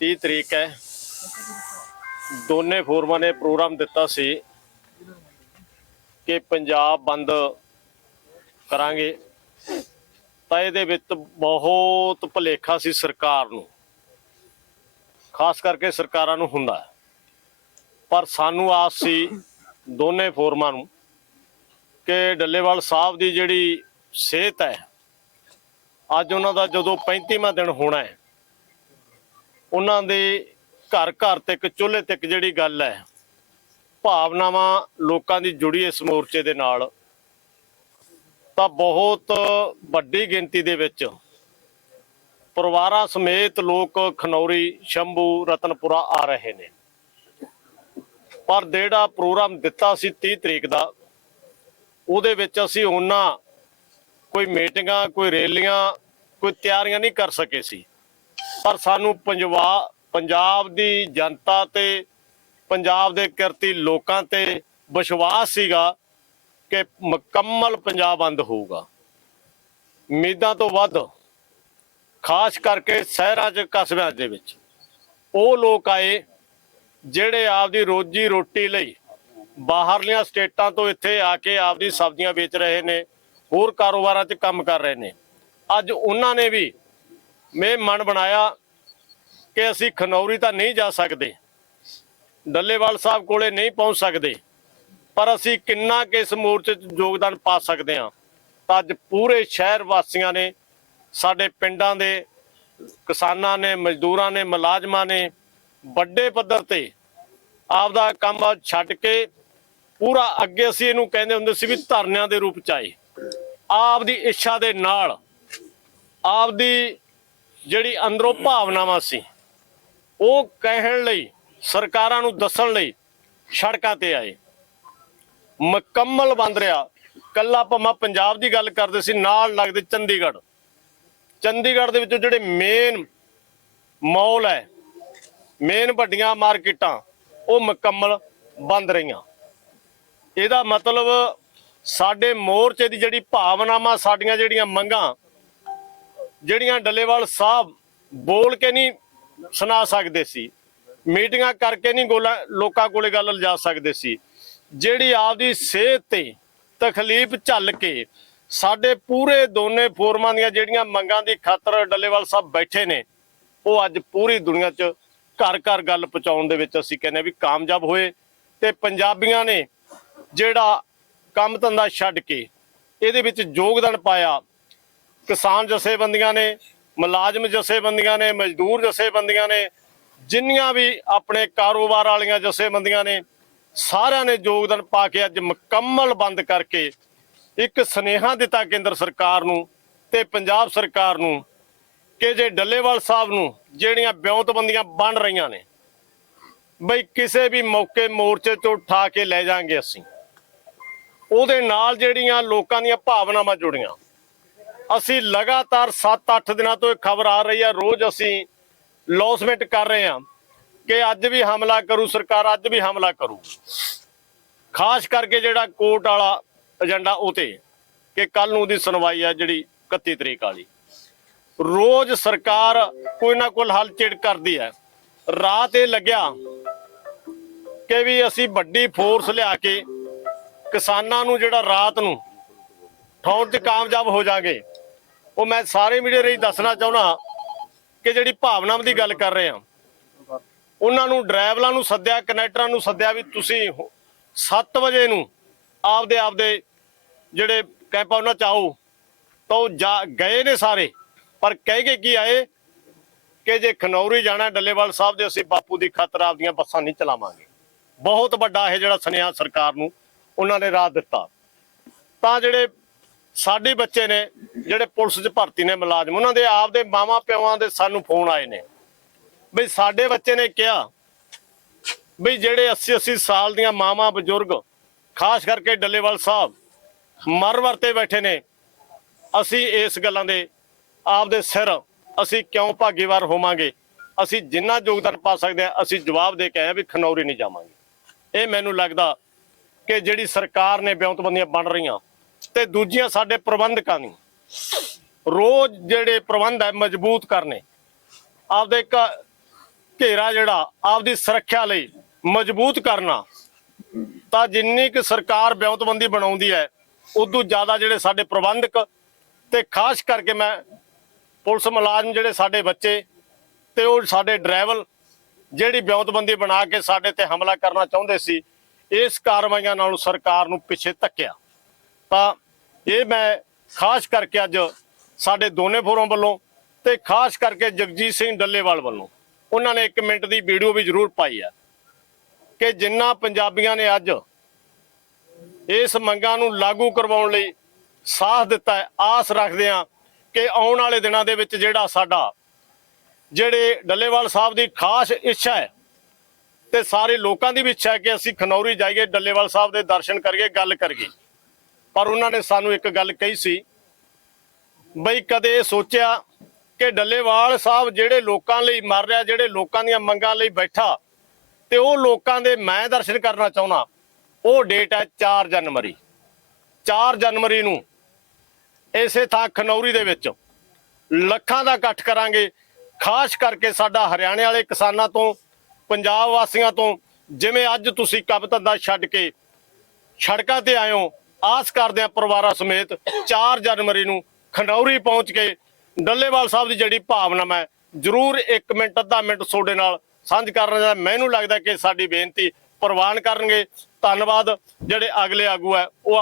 30 ਤਰੀਕ ਹੈ। ਦੋਨੇ ਫੋਰਮਾਂ ਨੇ ਪ੍ਰੋਗਰਾਮ ਦਿੱਤਾ ਸੀ ਕਿ ਪੰਜਾਬ ਬੰਦ ਕਰਾਂਗੇ। ਤਾਂ ਇਹਦੇ ਵਿੱਚ ਬਹੁਤ ਭੁਲੇਖਾ ਸੀ ਸਰਕਾਰ ਨੂੰ। ਖਾਸ ਕਰਕੇ ਸਰਕਾਰਾਂ ਨੂੰ ਹੁੰਦਾ ਪਰ ਸਾਨੂੰ ਆਸ ਸੀ ਦੋਨੇ ਫੋਰਮਾਂ ਨੂੰ ਕਿ ਡੱਲੇਵਾਲ ਸਾਹਿਬ ਦੀ ਜਿਹੜੀ ਸਿਹਤ ਹੈ, ਅੱਜ ਉਹਨਾਂ ਦਾ ਜਦੋਂ 35ਵਾਂ ਦਿਨ ਹੋਣਾ ਹੈ ਉਹਨਾਂ ਦੇ ਘਰ ਘਰ ਤੱਕ ਇੱਕ ਚੁੱਲ੍ਹੇ ਤੇ ਜਿਹੜੀ ਗੱਲ ਹੈ, ਭਾਵਨਾਵਾਂ ਲੋਕਾਂ ਦੀ ਜੁੜੀ ਇਸ ਮੋਰਚੇ ਦੇ ਨਾਲ, ਤਾਂ ਬਹੁਤ ਵੱਡੀ ਗਿਣਤੀ ਦੇ ਵਿੱਚ ਪਰਿਵਾਰਾਂ ਸਮੇਤ ਲੋਕ ਖਨੌਰੀ, ਸ਼ੰਭੂ, ਰਤਨਪੁਰਾ ਆ ਰਹੇ ਨੇ। ਪਰ ਜਿਹੜਾ ਪ੍ਰੋਗਰਾਮ ਦਿੱਤਾ ਸੀ 30 ਤਰੀਕ ਦਾ, ਉਹਦੇ ਵਿੱਚ ਅਸੀਂ ਉਹਨਾਂ ਕੋਈ ਮੀਟਿੰਗਾਂ, ਕੋਈ ਰੈਲੀਆਂ, ਕੋਈ ਤਿਆਰੀਆਂ ਨਹੀਂ ਕਰ ਸਕੇ ਸੀ। ਪਰ ਸਾਨੂੰ ਪੰਜਾਬ ਪੰਜਾਬ ਦੀ ਜਨਤਾ ਤੇ, ਪੰਜਾਬ ਦੇ ਕਿਰਤੀ ਲੋਕਾਂ ਤੇ ਵਿਸ਼ਵਾਸ ਸੀਗਾ ਕਿ ਮੁਕੰਮਲ ਪੰਜਾਬ ਬੰਦ ਹੋਊਗਾ। ਉਮੀਦਾਂ ਤੋਂ ਵੱਧ, ਖਾਸ ਕਰਕੇ ਸ਼ਹਿਰਾਂ 'ਚ ਕਸਬਿਆਂ ਦੇ ਵਿੱਚ, ਉਹ ਲੋਕ ਆਏ ਜਿਹੜੇ ਆਪਦੀ ਰੋਜੀ ਰੋਟੀ ਲਈ ਬਾਹਰਲੀਆਂ ਸਟੇਟਾਂ ਤੋਂ ਇੱਥੇ ਆ ਕੇ ਆਪਦੀ ਸਬਜ਼ੀਆਂ ਵੇਚ ਰਹੇ ਨੇ, ਹੋਰ ਕਾਰੋਬਾਰਾਂ 'ਚ ਕੰਮ ਕਰ ਰਹੇ ਨੇ। ਅੱਜ ਉਹਨਾਂ ਨੇ ਵੀ ਮੈਂ ਮਨ ਬਣਾਇਆ ਕਿ ਅਸੀਂ ਖਨੌਰੀ ਤਾਂ ਨਹੀਂ ਜਾ ਸਕਦੇ। ਡੱਲੇਵਾਲ ਸਾਹਿਬ ਕੋਲੇ ਨਹੀਂ ਪਹੁੰਚ ਸਕਦੇ। ਪਰ ਅਸੀਂ ਕਿੰਨਾ ਕਿ ਇਸ ਮੋਰਚੇ 'ਚ ਯੋਗਦਾਨ ਪਾ ਸਕਦੇ ਹਾਂ। ਤਾਂ ਅੱਜ ਪੂਰੇ ਸ਼ਹਿਰ ਵਾਸੀਆਂ ਨੇ, ਸਾਡੇ ਪਿੰਡਾਂ ਦੇ ਕਿਸਾਨਾਂ ਨੇ, ਮਜ਼ਦੂਰਾਂ ਨੇ, ਮੁਲਾਜ਼ਮਾਂ ਨੇ ਵੱਡੇ ਪੱਧਰ ਤੇ ਆਪਦਾ ਕੰਮ ਛੱਡ ਕੇ ਪੂਰਾ ਅੱਗੇ ਅਸੀਂ ਇਹਨੂੰ ਕਹਿੰਦੇ ਹੁੰਦੇ ਸੀ ਵੀ ਧਰਨਿਆਂ ਦੇ ਰੂਪ ਚ ਆਏ। ਆਪਦੀ ਇੱਛਾ ਦੇ ਨਾਲ, ਆਪਦੀ ਜਿਹੜੀ ਅੰਦਰੋਂ ਭਾਵਨਾਵਾਂ ਸੀ, ਉਹ ਕਹਿਣ ਲਈ, ਸਰਕਾਰਾਂ ਨੂੰ ਦੱਸਣ ਲਈ ਸੜਕਾਂ ਤੇ ਆਏ। ਮੁਕੰਮਲ ਬੰਦ ਰਿਹਾ। ਕੱਲਾ ਭਮਾ ਪੰਜਾਬ ਦੀ ਗੱਲ ਕਰਦੇ ਸੀ, ਨਾਲ ਲੱਗਦੇ ਚੰਡੀਗੜ੍ਹ। ਚੰਡੀਗੜ੍ਹ ਦੇ ਵਿੱਚ ਜਿਹੜੇ ਮੇਨ ਮੌਲ ਹੈ ਮੇਨ ਵੱਡੀਆਂ ਮਾਰਕੀਟਾਂ, ਉਹ ਮੁਕੰਮਲ ਬੰਦ ਰਹੀਆਂ। ਇਹਦਾ ਮਤਲਬ ਸਾਡੇ ਮੋਰਚੇ ਦੀ ਜਿਹੜੀ ਭਾਵਨਾਵਾਂ, ਸਾਡੀਆਂ ਜਿਹੜੀਆਂ ਮੰਗਾਂ ਜਿਹੜੀਆਂ ਡੱਲੇਵਾਲ ਸਾਹਿਬ ਬੋਲ ਕੇ ਨਹੀਂ ਸੁਣਾ ਸਕਦੇ ਸੀ, ਮੀਟਿੰਗਾਂ ਕਰਕੇ ਨਹੀਂ ਗੋਲਾ, ਲੋਕਾਂ ਕੋਲੇ ਗੱਲ ਲਿਜਾ ਸਕਦੇ ਸੀ, ਜਿਹੜੀ ਆਪਦੀ ਸਿਹਤ ਤੇ ਤਕਲੀਫ ਝੱਲ ਕੇ ਸਾਡੇ ਪੂਰੇ ਦੋਨੇ ਫੋਰਮਾਂ ਦੀਆਂ ਜਿਹੜੀਆਂ ਮੰਗਾਂ ਦੀ ਖਾਤਰ ਡੱਲੇਵਾਲ ਸਾਹਿਬ ਬੈਠੇ ਨੇ, ਉਹ ਅੱਜ ਪੂਰੀ ਦੁਨੀਆ 'ਚ ਘਰ ਘਰ ਗੱਲ ਪਹੁੰਚਾਉਣ ਦੇ ਵਿੱਚ ਅਸੀਂ ਕਹਿੰਦੇ ਵੀ ਕਾਮਯਾਬ ਹੋਏ ਤੇ ਪੰਜਾਬੀਆਂ ਨੇ ਜਿਹੜਾ ਕੰਮ ਧੰਦਾ ਛੱਡ ਕੇ ਇਹਦੇ ਵਿੱਚ ਯੋਗਦਾਨ ਪਾਇਆ ਕਿਸਾਨ ਜਥੇਬੰਦੀਆਂ ਨੇ, ਮੁਲਾਜ਼ਮ ਜਥੇਬੰਦੀਆਂ ਨੇ, ਮਜ਼ਦੂਰ ਜਥੇਬੰਦੀਆਂ ਨੇ, ਜਿੰਨੀਆਂ ਵੀ ਆਪਣੇ ਕਾਰੋਬਾਰ ਵਾਲੀਆਂ ਜਥੇਬੰਦੀਆਂ ਨੇ, ਸਾਰਿਆਂ ਨੇ ਯੋਗਦਾਨ ਪਾ ਕੇ ਅੱਜ ਮੁਕੰਮਲ ਬੰਦ ਕਰਕੇ ਇੱਕ ਸਨੇਹਾ ਦਿੱਤਾ ਕੇਂਦਰ ਸਰਕਾਰ ਨੂੰ ਤੇ ਪੰਜਾਬ ਸਰਕਾਰ ਨੂੰ ਕਿ ਜੇ ਡੱਲੇਵਾਲ ਸਾਹਿਬ ਨੂੰ ਜਿਹੜੀਆਂ ਬਿਉਂਤਬੰਦੀਆਂ ਬਣ ਰਹੀਆਂ ਨੇ, ਬਈ ਕਿਸੇ ਵੀ ਮੌਕੇ ਮੋਰਚੇ ਤੋਂ ਉਠਾ ਕੇ ਲੈ ਜਾਾਂਗੇ ਅਸੀਂ। ਉਹਦੇ ਨਾਲ ਜਿਹੜੀਆਂ ਲੋਕਾਂ ਦੀਆਂ ਭਾਵਨਾਵਾਂ ਜੁੜੀਆਂ ਅਸੀਂ ਲਗਾਤਾਰ 7-8 ਦਿਨਾਂ ਤੋਂ ਇਹ ਖਬਰ ਆ ਰਹੀ ਹੈ ਰੋਜ਼ ਅਸੀਂ ਲੌਸਮੈਂਟ ਕਰ ਰਹੇ ਹਾਂ ਕਿ ਅੱਜ ਵੀ ਹਮਲਾ ਕਰੂ, ਸਰਕਾਰ ਅੱਜ ਵੀ ਹਮਲਾ ਕਰੂ। ਖਾਸ ਕਰਕੇ ਜਿਹੜਾ ਕੋਰਟ ਵਾਲਾ ਏਜੰਡਾ ਉਹ ਤੇ ਕਿ ਕੱਲ ਨੂੰ ਉਹਦੀ ਸੁਣਵਾਈ ਆ ਜਿਹੜੀ 31 ਤਰੀਕ ਵਾਲੀ। ਰੋਜ਼ ਸਰਕਾਰ ਕੋਈ ਨਾ ਕੋਈ ਹੱਲ ਚਿੜ ਕਰਦੀ ਹੈ। ਰਾਤ ਇਹ ਲੱਗਿਆ ਕਿ ਵੀ ਅਸੀਂ ਵੱਡੀ ਫੋਰਸ ਲਿਆ ਕੇ ਕਿਸਾਨਾਂ ਨੂੰ ਜਿਹੜਾ ਰਾਤ ਨੂੰ ਠਾਉਣ 'ਚ ਕਾਮਯਾਬ ਹੋ ਜਾਗੇ ਉਹ ਮੈਂ ਸਾਰੇ ਮੀਡੀਆ ਰਹੀ ਦੱਸਣਾ ਚਾਹੁੰਦਾ ਕਿ ਜਿਹੜੀ ਭਾਵਨਾਵਾਂ ਦੀ ਗੱਲ ਕਰ ਰਹੇ ਆ ਉਹਨਾਂ ਨੂੰ ਡਰਾਈਵਰਾਂ ਨੂੰ ਸੱਦਿਆ, ਕਨੈਕਟਰਾਂ ਨੂੰ ਸੱਦਿਆ ਵੀ ਤੁਸੀਂ 7 ਵਜੇ ਨੂੰ ਆਪਦੇ ਆਪਦੇ ਜਿਹੜੇ ਕੈਂਪ ਉਹਨਾਂ ਚ ਆਓ ਤਾਂ ਉਹ ਜਾ ਗਏ ਨੇ ਸਾਰੇ। ਪਰ ਕਹਿ ਕੇ ਕੀ ਆਏ? ਕਿ ਜੇ ਖਨੌਰੀ ਜਾਣਾ ਡੱਲੇਵਾਲ ਸਾਹਿਬ ਦੇ, ਅਸੀਂ ਬਾਪੂ ਦੀ ਖਾਤਰ ਆਪਦੀਆਂ ਬੱਸਾਂ ਨਹੀਂ ਚਲਾਵਾਂਗੇ। ਬਹੁਤ ਵੱਡਾ ਇਹ ਜਿਹੜਾ ਸੁਨੇਹਾ ਸਰਕਾਰ ਨੂੰ ਉਹਨਾਂ ਨੇ ਰਾਹ ਦਿੱਤਾ। ਤਾਂ ਜਿਹੜੇ ਸਾਡੇ ਬੱਚੇ ਨੇ ਜਿਹੜੇ ਪੁਲਿਸ 'ਚ ਭਰਤੀ ਨੇ ਮੁਲਾਜ਼ਮ, ਉਹਨਾਂ ਦੇ ਆਪਦੇ ਮਾਵਾਂ ਪਿਓਾਂ ਦੇ ਸਾਨੂੰ ਫੋਨ ਆਏ ਨੇ। ਬਈ ਸਾਡੇ ਬੱਚੇ ਨੇ ਕਿਹਾ ਵੀ ਜਿਹੜੇ 80 80 ਸਾਲ ਦੀਆਂ ਮਾਵਾਂ ਬਜ਼ੁਰਗ, ਖਾਸ ਕਰਕੇ ਡੱਲੇਵਾਲ ਸਾਹਿਬ ਮਰ ਵਰਤੇ ਬੈਠੇ ਨੇ, ਅਸੀਂ ਇਸ ਗੱਲਾਂ ਦੇ ਆਪ ਦੇ ਸਿਰ, ਅਸੀਂ ਕਿਉਂ ਭਾਗੀਵਾਰ ਹੋਵਾਂਗੇ? ਅਸੀਂ ਜਿੰਨਾ ਯੋਗਦਾਨ ਪਾ ਸਕਦੇ ਹਾਂ, ਅਸੀਂ ਜਵਾਬ ਦੇ ਕੇ ਆਏ ਵੀ ਖਨੌਰੀ ਨਹੀਂ ਜਾਵਾਂਗੇ। ਇਹ ਮੈਨੂੰ ਲੱਗਦਾ ਕਿ ਜਿਹੜੀ ਸਰਕਾਰ ਨੇ ਬਿਉਂਤਬੰਦੀਆਂ ਬਣ ਰਹੀਆਂ ਤੇ ਦੂਜੀਆਂ ਸਾਡੇ ਪ੍ਰਬੰਧਕਾਂ ਦੀ ਰੋਜ਼ ਜਿਹੜੇ ਪ੍ਰਬੰਧ ਹੈ ਮਜ਼ਬੂਤ ਕਰਨੇ। ਆਪਦੇ ਇੱਕ ਘੇਰਾ ਜਿਹੜਾ, ਆਪਦੀ ਸੁਰੱਖਿਆ ਲਈ ਮਜ਼ਬੂਤ ਕਰਨਾ। ਤਾਂ ਜਿੰਨੀ ਕਿ ਸਰਕਾਰ ਵਿਉਂਤਬੰਦੀ ਬਣਾਉਂਦੀ ਹੈ, ਉਦੋਂ ਜ਼ਿਆਦਾ ਜਿਹੜੇ ਸਾਡੇ ਪ੍ਰਬੰਧਕ ਤੇ ਖਾਸ ਕਰਕੇ ਮੈਂ ਪੁਲਿਸ ਮੁਲਾਜ਼ਮ ਜਿਹੜੇ ਸਾਡੇ ਬੱਚੇ ਤੇ ਉਹ ਸਾਡੇ ਡਰਾਈਵਰ ਜਿਹੜੀ ਵਿਉਂਤਬੰਦੀ ਬਣਾ ਕੇ ਸਾਡੇ ਤੇ ਹਮਲਾ ਕਰਨਾ ਚਾਹੁੰਦੇ ਸੀ, ਇਸ ਕਾਰਵਾਈਆਂ ਨਾਲ ਸਰਕਾਰ ਨੂੰ ਪਿੱਛੇ ਧੱਕਿਆ। ਤਾਂ ਇਹ ਮੈਂ ਖਾਸ ਕਰਕੇ ਅੱਜ ਸਾਡੇ ਦੋਨੇ ਫੋਰਮ ਵੱਲੋਂ ਤੇ ਖਾਸ ਕਰਕੇ ਜਗਜੀਤ ਸਿੰਘ ਡੱਲੇਵਾਲ ਵੱਲੋਂ ਉਹਨਾਂ ਨੇ 1 ਮਿੰਟ ਦੀ ਵੀਡੀਓ ਵੀ ਜ਼ਰੂਰ ਪਾਈ ਹੈ ਕਿ ਜਿੰਨਾ ਪੰਜਾਬੀਆਂ ਨੇ ਅੱਜ ਇਸ ਮੰਗਾਂ ਨੂੰ ਲਾਗੂ ਕਰਵਾਉਣ ਲਈ ਸਾਥ ਦਿੱਤਾ ਹੈ, ਆਸ ਰੱਖਦੇ ਹਾਂ ਕਿ ਆਉਣ ਵਾਲੇ ਦਿਨਾਂ ਦੇ ਵਿੱਚ ਜਿਹੜਾ ਸਾਡਾ, ਜਿਹੜੇ ਡੱਲੇਵਾਲ ਸਾਹਿਬ ਦੀ ਖਾਸ ਇੱਛਾ ਹੈ ਤੇ ਸਾਰੇ ਲੋਕਾਂ ਦੀ ਵੀ ਇੱਛਾ ਹੈ ਕਿ ਅਸੀਂ ਖਨੌਰੀ ਜਾਈਏ, ਡੱਲੇਵਾਲ ਸਾਹਿਬ ਦੇ ਦਰਸ਼ਨ ਕਰੀਏ, ਗੱਲ ਕਰੀਏ। ਪਰ ਉਹਨਾਂ ਨੇ ਸਾਨੂੰ ਇੱਕ ਗੱਲ ਕਹੀ ਸੀ, ਬਈ ਕਦੇ ਇਹ ਸੋਚਿਆ ਕਿ ਡੱਲੇਵਾਲ ਸਾਹਿਬ ਜਿਹੜੇ ਲੋਕਾਂ ਲਈ ਮਰ ਰਿਹਾ, ਜਿਹੜੇ ਲੋਕਾਂ ਦੀਆਂ ਮੰਗਾਂ ਲਈ ਬੈਠਾ, ਤੇ ਉਹ ਲੋਕਾਂ ਦੇ ਮੈਂ ਦਰਸ਼ਨ ਕਰਨਾ ਚਾਹੁੰਦਾ, ਉਹ ਡੇਟ ਹੈ 4 ਜਨਵਰੀ। 4 ਜਨਵਰੀ ਨੂੰ ਇਸੇ ਥਾਂ ਖਨੌਰੀ ਦੇ ਵਿੱਚ ਲੱਖਾਂ ਦਾ ਇਕੱਠ ਕਰਾਂਗੇ। ਖਾਸ ਕਰਕੇ ਸਾਡਾ ਹਰਿਆਣੇ ਵਾਲੇ ਕਿਸਾਨਾਂ ਤੋਂ, ਪੰਜਾਬ ਵਾਸੀਆਂ ਤੋਂ, ਜਿਵੇਂ ਅੱਜ ਤੁਸੀਂ ਕੰਮ ਧੰਦਾ ਛੱਡ ਕੇ ਸੜਕਾਂ ਤੇ ਆਇਓ ਆਸ ਕਰਦੇ ਆ ਪਰਿਵਾਰਾਂ ਸਮੇਤ 4 ਜਨਵਰੀ ਨੂੰ ਖੰਡੌਰੀ ਪਹੁੰਚ ਕੇ ਡੱਲੇਵਾਲ ਸਾਹਿਬ ਦੀ ਜਿਹੜੀ ਭਾਵਨਾ ਮੈਂ ਜ਼ਰੂਰ 1 ਮਿੰਟ, ਅੱਧਾ ਮਿੰਟ ਤੁਹਾਡੇ ਨਾਲ ਸਾਂਝ ਕਰਨਾ ਮੈਨੂੰ ਲੱਗਦਾ ਕਿ ਸਾਡੀ ਬੇਨਤੀ ਪ੍ਰਵਾਨ ਕਰਨਗੇ। ਧੰਨਵਾਦ। ਜਿਹੜੇ ਅਗਲੇ ਆਗੂ ਹੈ, ਉਹ